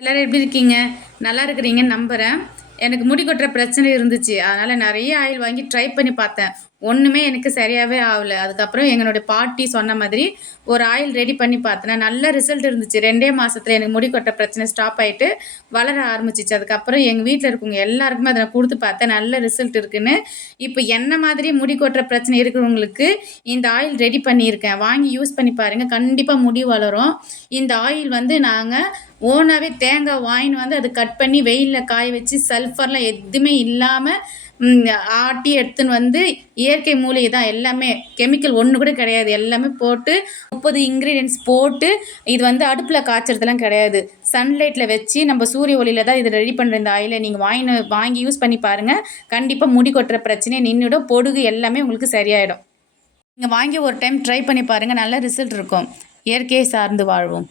எல்லாரும் எப்படி இருக்கீங்க? நல்லா இருக்கிறீங்கன்னு நம்புறேன். எனக்கு முடி கொட்டுற பிரச்சனை இருந்துச்சு. அதனால நெறைய ஆயில் வாங்கி ட்ரை பண்ணி பார்த்தேன். ஒண்ணுமே எனக்கு சரியாவே ஆவல. அதுக்கப்புறம் எங்களுடைய பாட்டி சொன்ன மாதிரி ஒரு ஆயில் ரெடி பண்ணி பார்த்தேன். நல்ல ரிசல்ட் இருந்துச்சு. 2டே மாசத்துல எனக்கு முடி கொட்டுற பிரச்சனை ஸ்டாப் ஆயிட்டு வளர ஆரம்பிச்சுச்சு. அதுக்கப்புறம் எங்க வீட்ல இருக்கவங்க எல்லாருக்குமே அத நான் குடுத்து பார்த்தேன். நல்ல ரிசல்ட் இருக்குன்னு. இப்ப என்ன மாதிரி முடி கொட்டுற பிரச்சனை இருக்கிறவங்களுக்கு இந்த ஆயில் ரெடி பண்ணியிருக்கேன். வாங்கி யூஸ் பண்ணி பாருங்க. கண்டிப்பா முடி வளரும். இந்த ஆயில் வந்து நாங்க ஓனாவே தேங்காய் வாங்கின்னு வந்து அதை கட் பண்ணி வெயிலில் காய வச்சு சல்ஃபர்லாம் எதுவுமே இல்லாமல் ஆட்டி எடுத்துன்னு வந்து இயற்கை மூலிகை தான் எல்லாமே, கெமிக்கல் ஒன்று கூட கிடையாது. எல்லாமே போட்டு 30 இன்க்ரீடியன்ஸ் போட்டு இது வந்து அடுப்பில் காய்ச்சறதுலாம் கிடையாது. சன்லைட்டில் வச்சு நம்ம சூரிய ஒளியில் தான் இது ரெடி பண்ணுற இந்த ஆயிலை நீங்கள் வாங்கி யூஸ் பண்ணி பாருங்கள். கண்டிப்பாக முடி கொட்டுற பிரச்சனையை நின்றுடும். பொடுகு எல்லாமே உங்களுக்கு சரியாயிடும். நீங்கள் வாங்கி ஒரு டைம் ட்ரை பண்ணி பாருங்கள். நல்ல ரிசல்ட் இருக்கும். இயற்கையை சார்ந்து வாழ்வோம்.